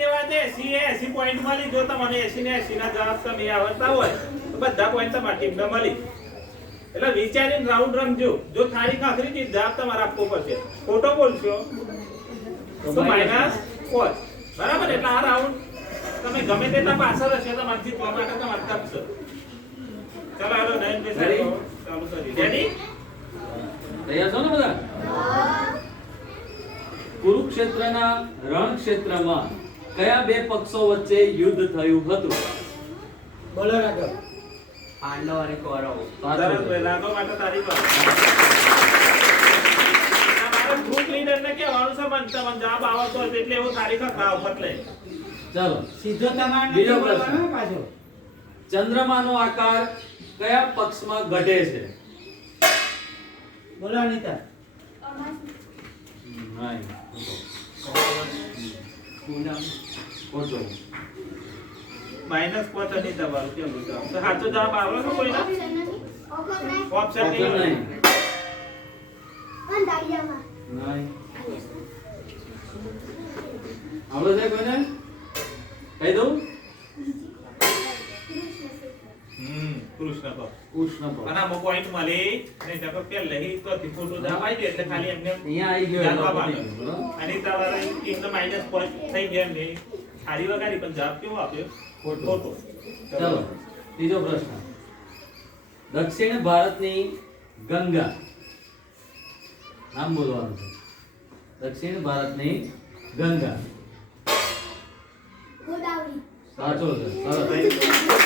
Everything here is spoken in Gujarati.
લેવા દે 80 પોઈન્ટ મળી જો તમને 80 ને 80 ના જવાબ તમે આવડતા હોય તો બધા પોઈન્ટ તમારી ટીમને મળી એટલે વિચારીને રાઉન્ડ રમજો જો તારીખ આખરી થી જવાબ તમારે આપવો પડશે ખોટો બોલશો તો -5 બરાબર એટલે આ રાઉન્ડ તમે ગમે તેટલા પાછળ હશે તો માનથી જીતવા માટે તમારે તપશે ચાલો હાલો નયન ભાઈ ચાલુ કરી રેડી તૈયાર છો ને બધા કુરુક્ષેત્રના રણક્ષેત્રમાં કયા બે પક્ષો વચ્ચે યુદ્ધ થયું હતું બોલો રાઘવ પાંડવ અને કૌરવ તરત રાઘવ માટે તારીખ ગ્રુપ લીડર ને કહેવાનું છે મને તમને જવાબ આવતો હોય એટલે એવો તારીખ ખાવ બદલે ચાલો સીધો તમારે બીજો નથી પ્રશ્ન. બોલવાનો પાછો ચંદ્રમાનો આકાર કયા પક્ષમાં ઘટે છે બોલો અનિતા નહીં પૂનમ ખોટો -5 નહીં તમારું કેવું જવાબ તો સાચો જવાબ આવે છે કોઈના ઓપ્શન ખોટો નહીં નહીં નહીં નહીં આવડે છે કોઈને કહી દઉં કૃષ્ણ કો ઉષ્ણ પક્ષ અને આમાં પોઈન્ટ મળે નહીં તો પહેલે હી તો ખોટો જવાબ આવી ગયો એટલે ખાલી એમને અહીંયા આવી ગયો જાણવા એટલે માંગે. પતી ગયું, બરાબર? અને તમારે એમને -5 થઈ ગયા ને સારી વગાડી પણ જવાબ કેવો આપ્યો ખોટો. ખોટો ચાલો ત્રીજો પ્રશ્ન દક્ષિણ ભારતની ગંગા નામ બોલવાનું છે દક્ષિણ ભારતની ગંગા ગોદાવરી સાચો છે સરસ ભાઈ